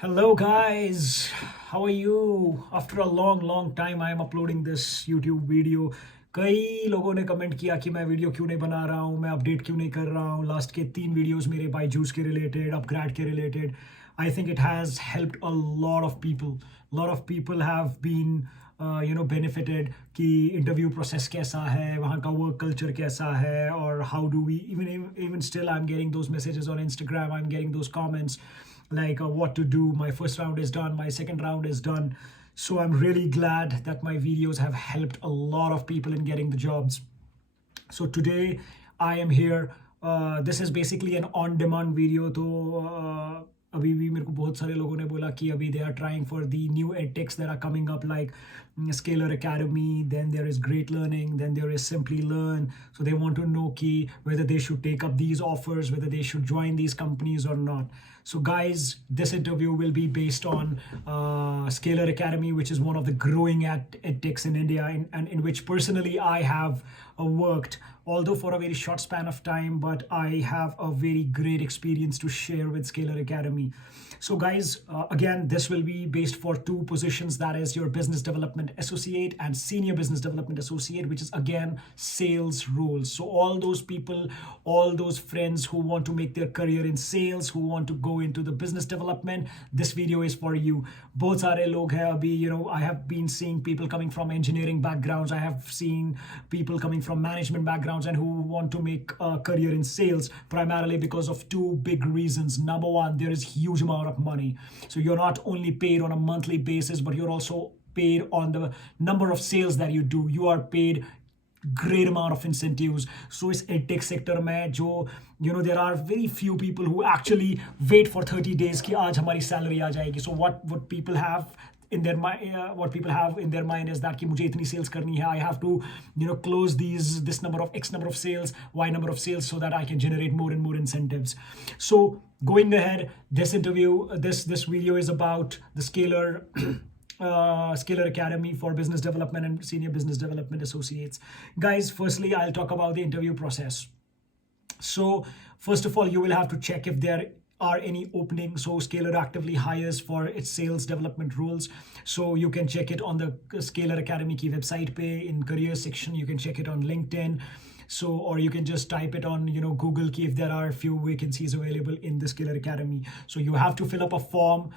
Hello guys, how are you? After a long time I am uploading this YouTube video. कई लोगों ने comment किया कि मैं वीडियो क्यों नहीं बना रहा हूँ, मैं अपडेट क्यों नहीं कर रहा हूँ. लास्ट के 3 वीडियोस मेरे बायजूस के रिलेटेड, अपग्रेड के related. I think it has helped a lot of people have been benefited कि इंटरव्यू प्रोसेस कैसा है, वहाँ का वर्क कल्चर कैसा है, और how do we even still I'm getting those messages on Instagram, I'm getting those comments like what to do. My first round is done, my second round is done. So I'm really glad that my videos have helped a lot of people in getting the jobs. So today I am here. This is basically an on demand video. तो अभी भी मेरे को बहुत सारे लोगों ने बोला कि अभी they are trying for the new edtechs that are coming up, like Scalar Academy, then there is Great Learning, then there is Simply Learn. So they want to know key whether they should take up these offers, whether they should join these companies or not. So guys, this interview will be based on Scalar Academy, which is one of the growing edtechs in India, and in which personally I have worked, although for a very short span of time, but I have a very great experience to share with Scalar Academy. So guys, again, this will be based for two positions, that is your business development associate and senior business development associate, which is again sales roles. So all those people, all those friends who want to make their career in sales, who want to go into the business development, this video is for you. Both सारे लोग हैं अभी, I have been seeing people coming from engineering backgrounds, I have seen people coming from management backgrounds and who want to make a career in sales, primarily because of two big reasons. Number one, there is huge amount of money. So you're not only paid on a monthly basis, but you're also paid on the number of sales that you do. You are paid great amount of incentives. So it's edtech sector mein jo, there are very few people who actually wait for 30 days ki aaj hamari salary aa jayegi. So what people have in their mind, is that कि मुझे इतनी sales करनी है, I have to close this number of x number of sales, y number of sales, so that I can generate more and more incentives. So going ahead, this video is about the Scalar Academy for business development and senior business development associates. Guys, firstly I'll talk about the interview process. So first of all, you will have to check if there are any openings. So Scalar actively hires for its sales development roles. So you can check it on the Scalar Academy ki website pe, in career section. You can check it on LinkedIn. So, or you can just type it on Google ki if there are a few vacancies available in the Scalar Academy. So you have to fill up a form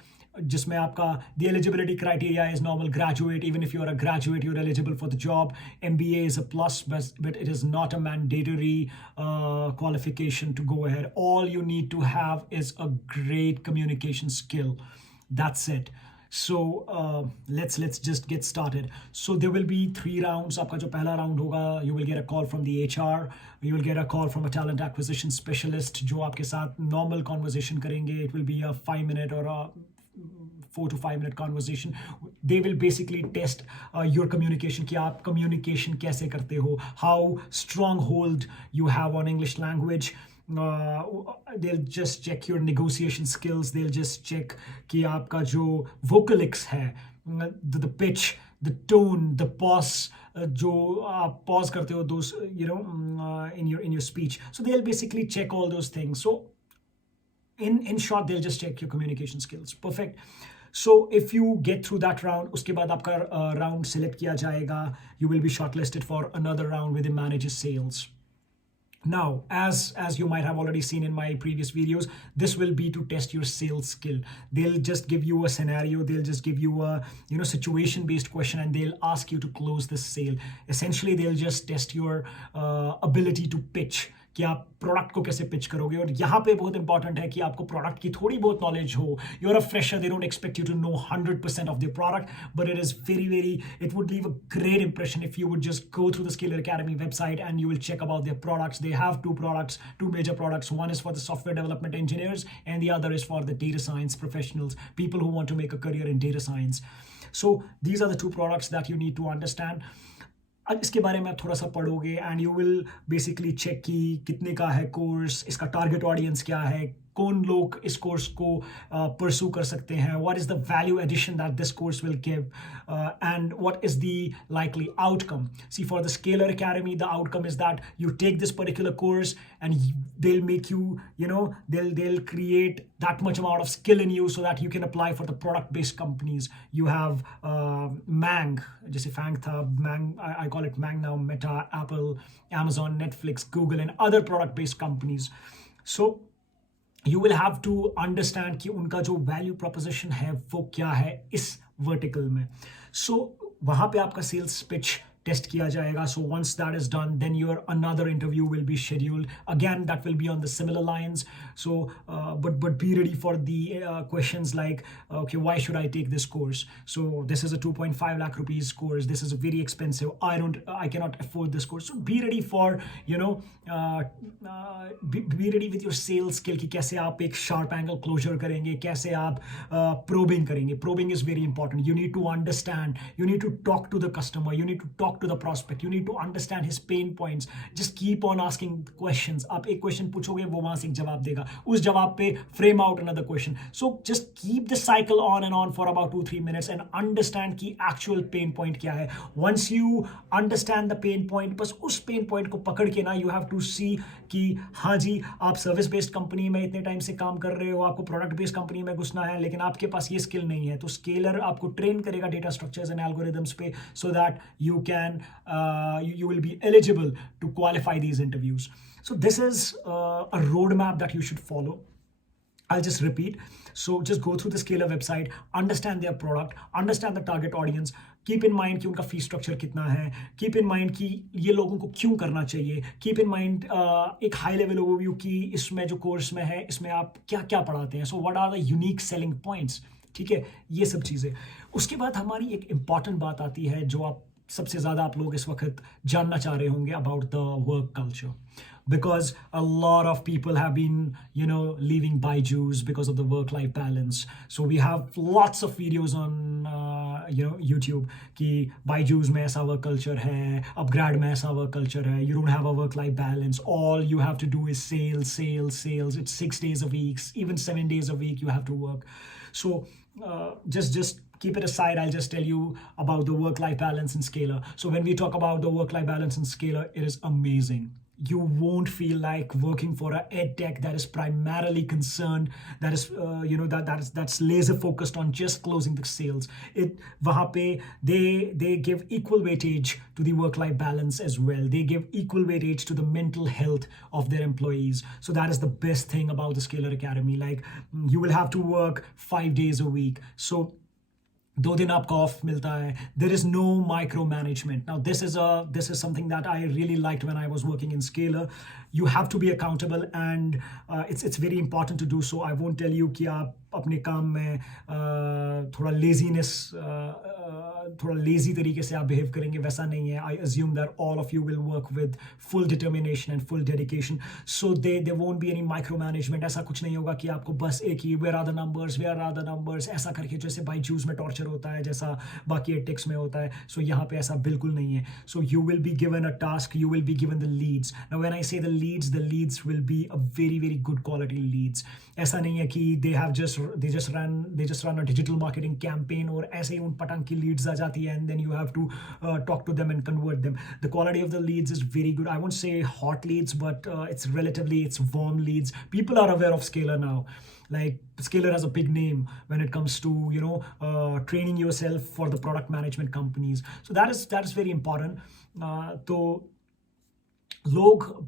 जिसमें आपका the eligibility criteria is normal graduate. Even if you're a graduate, you're eligible for the job. MBA is a plus, but it is not a mandatory qualification to go ahead. All you need to have is a great communication skill. That's it. So let's just get started. So there will be 3 rounds. आपका जो पहला round होगा, you will get a call from the HR, you will get a call from a talent acquisition specialist जो आपके साथ normal conversation करेंगे. It will be a 5-minute or a 4 to 5 minute conversation. They will basically test your communication कि आप communication कैसे करते हो, how stronghold you have on English language. They'll just check your negotiation skills. They'll just check कि आपका जो vocalics है, the pitch, the tone, the pause, जो आप pause करते हो, those in your speech. So they'll basically check all those things. So in short, they'll just check your communication skills. Perfect. So if you get through that round, उसके बाद आपका round select किया जाएगा. You will be shortlisted for another round with the manager sales. Now, as you might have already seen in my previous videos, this will be to test your sales skill. They'll just give you a scenario, they'll just give you a situation based question, and they'll ask you to close the sale. Essentially, they'll just test your ability to pitch, कि आप product को कैसे pitch करोगे. और यहाँ पे बहुत important है कि आपको प्रोडक्ट की थोड़ी बहुत नॉलेज हो. You're a fresher, they don't expect you to know 100% of their product, but it is it would leave a great impression if you would just go through the Scalar Academy website and you will check about their products. They have two major products. One is for the software development engineers and the other is for the data science professionals, people who want to make a career in data science. So these are the two products that you need to understand. अब इसके बारे में आप थोड़ा सा पढ़ोगे and you will basically check कि कितने का है कोर्स, इसका टारगेट ऑडियंस क्या है, कौन लोग इस कोर्स को परसू कर सकते हैं, what is the value addition that this course will give, and what is the likely outcome. See, for the Scalar Academy, the outcome is that you take this particular course and they'll make you, they'll create that much amount of skill in you so that you can apply for the product based companies. You have Mang, जैसे Fang था, Mang, I call it Mang now, Meta, Apple, Amazon, Netflix, Google, and other product based companies. So you will have to understand कि उनका जो value proposition है वो क्या है इस वर्टिकल में. सो वहाँ पे आपका सेल्स पिच टेस्ट किया जाएगा. So once that is done, then your another interview will be scheduled. Again, that will be on the similar lines. So, but be ready for the questions like, okay, why should I take this course? So this is a 2.5 lakh rupees course. This is very expensive. I cannot afford this course. So be ready for, be ready with your sales skill कि कैसे आप एक sharp angle closure करेंगे, कैसे आप probing करेंगे. Probing is very important. You need to understand. You need to talk to the customer. You need to talk to the prospect. You need to understand his pain points. Just keep on asking questions. आप एक question पूछोगे, वो वहाँ से एक जवाब देगा. उस जवाब पे frame out another question. So just keep the cycle on and on for about 2-3 minutes and understand कि actual pain point क्या है. Once you understand the pain point, बस उस pain point को पकड़ के ना, you have to see कि हाँ जी, आप सर्विस बेस्ड कंपनी में इतने टाइम से काम कर रहे हो, आपको प्रोडक्ट बेस्ड कंपनी में घुसना है, लेकिन आपके पास ये स्किल नहीं है. तो स्केलर आपको ट्रेन करेगा डेटा स्ट्रक्चर्स एंड एल्गोरिदम्स पे, so that you will be eligible to qualify these interviews. So this is a roadmap that you should follow. I'll just repeat. So just go through the Scalar website, understand their product, understand the target audience, keep in mind कि उनका fee structure कितना है, keep in mind कि ये लोगों को क्यों करना चाहिए, keep in mind एक high level overview कि इसमें जो कोर्स में है, इसमें आप क्या क्या पढ़ाते हैं. So what are the unique selling points? ठीक है, ये सब चीज़ें. उसके बाद हमारी एक important बात आती है जो आप सबसे ज़्यादा आप लोग इस वक्त जानना चाह रहे होंगे about the work culture. Because a lot of people have been, leaving Byju's because of the work-life balance. So we have lots of videos on, YouTube कि Byju's में ऐसा work culture है, upgrad में ऐसा work culture है, you don't have a work-life balance. All you have to do is sales, sales, sales. It's 6 days a week, even 7 days a week you have to work. So just keep it aside. I'll just tell you about the work-life balance in Scalar. So when we talk about the work-life balance in Scalar, it is amazing. You won't feel like working for a EdTech that is primarily concerned, that is, that's laser focused on just closing the sales. वहाँ पे they give equal weightage to the work-life balance as well. They give equal weightage to the mental health of their employees. So that is the best thing about the Scalar Academy. Like, you will have to work 5 days a week. So 2 दिन आपका of मिलता है. There is no micromanagement. Now this is something that I really liked when I was working in Scalar. You have to be accountable, and it's very important to do so. I won't tell you कि आप अपने काम में थोड़ा lazy तरीके से आप behave करेंगे, वैसा नहीं है. I assume that all of you will work with full determination and full dedication. So there won't be any micromanagement. ऐसा कुछ नहीं होगा कि आपको बस एक ही where are the numbers ऐसा करके जैसे Byju's में torture होता है, जैसा बाकी EdTechs में होता है. So यहाँ पे ऐसा बिल्कुल नहीं है. So you will be given a task, you will be given the leads. Now when I say the leads will be a very, very good quality leads. ऐसा नहीं है कि they just run a digital marketing campaign और ऐसे ही उन पटांग की leads आ जाती है, and then you have to talk to them and convert them. The quality of the leads is very good. I won't say hot leads, but it's warm leads. People are aware of Scalar now. Like, Scalar has a big name when it comes to training yourself for the product management companies. So that is very important. So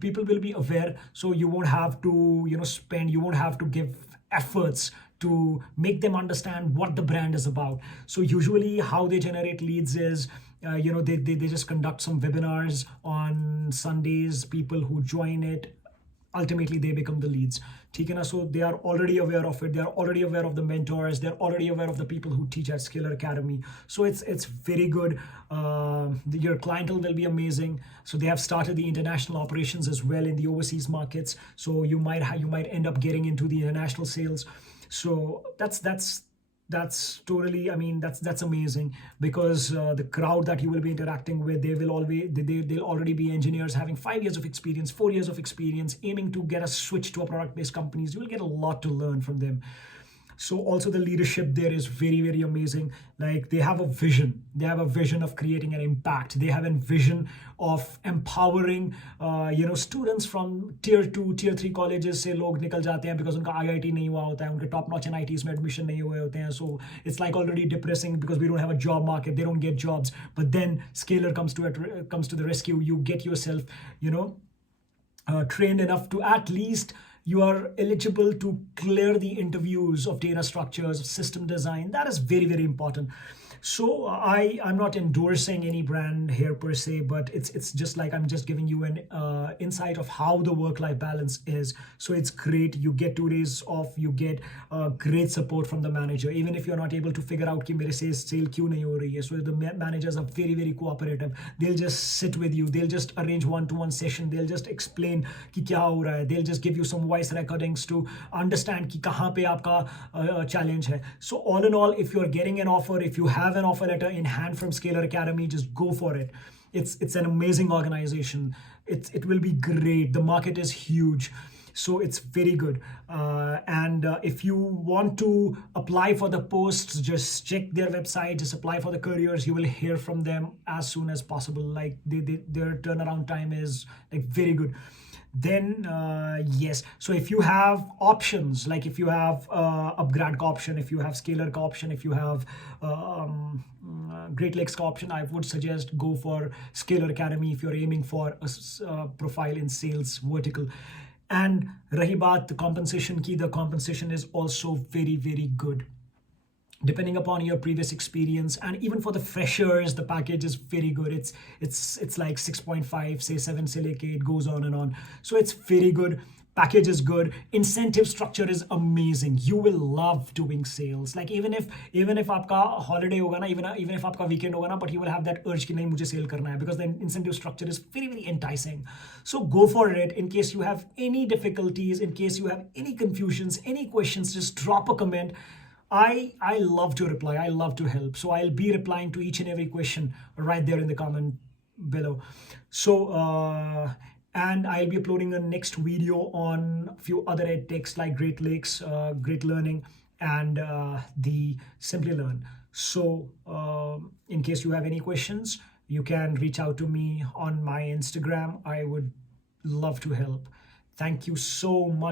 people will be aware, so you won't have to you won't have to give efforts to make them understand what the brand is about. So usually how they generate leads is they just conduct some webinars on Sundays. People who join it, ultimately they become the leads. ठीक है ना? So they are already aware of it. They are already aware of the mentors. They're already aware of the people who teach at Scalar Academy. So it's very good. Your clientele will be amazing. So they have started the international operations as well in the overseas markets. So you might end up getting into the international sales. So that's that's totally, I mean, that's amazing, because the crowd that you will be interacting with, they will always they'll already be engineers having 5 years of experience, 4 years of experience, aiming to get a switch to a product based companies. You will get a lot to learn from them. So also the leadership there is very, very amazing. Like, they have a vision, of creating an impact. They have a vision of empowering students from tier 2 tier 3 colleges से लोग निकल जाते हैं because उनका IIT नहीं हुआ होता है, उनके top notch NITs में admission नहीं हुए होते हैं. So it's like already depressing because we don't have a job market, they don't get jobs. But then Scalar comes to the rescue. You get yourself, trained enough to at least you are eligible to clear the interviews of data structures, system design. That is very, very important. So I'm not endorsing any brand here per se, but it's just like I'm just giving you an insight of how the work-life balance is. So it's great. You get 2 days off. You get great support from the manager, even if you're not able to figure out कि मेरे से sale क्यों नहीं हो रही है. So the managers are very, very cooperative. They'll just sit with you. They'll just arrange one-to-one session. They'll just explain कि क्या हो रहा है. They'll just give you some voice recordings to understand कि कहाँ पे आपका challenge है. So all in all, if you're getting an offer, if you have an offer letter in hand from Scalar Academy, just go for it. It's an amazing organization. It will be great. The market is huge, so it's very good. And if you want to apply for the posts, just check their website, just apply for the careers. You will hear from them as soon as possible. Like their turnaround time is like very good. Then yes, so if you have options, like if you have upgrad ka option, if you have Scalar ka option, if you have Great Lakes ka option, I would suggest go for Scalar Academy if you're aiming for a profile in sales vertical. And rahi baat the compensation ki, the compensation is also very, very good, depending upon your previous experience. And even for the freshers, the package is very good. It's like 6.5 say 7 se leke, it goes on and on. So it's very good. Package is good. Incentive structure is amazing. You will love doing sales. Like even if आपका holiday होगा ना, even if आपका weekend होगा ना, but you will have that urge कि नहीं मुझे sale करना है, because the incentive structure is very, very enticing. So go for it. In case you have any difficulties, in case you have any confusions, any questions, just drop a comment. I love to reply. I love to help. So I'll be replying to each and every question right there in the comment below. So and I'll be uploading a next video on a few other edtechs like Great Lakes, Great Learning, and the Simply Learn. So in case you have any questions, you can reach out to me on my Instagram. I would love to help. Thank you so much.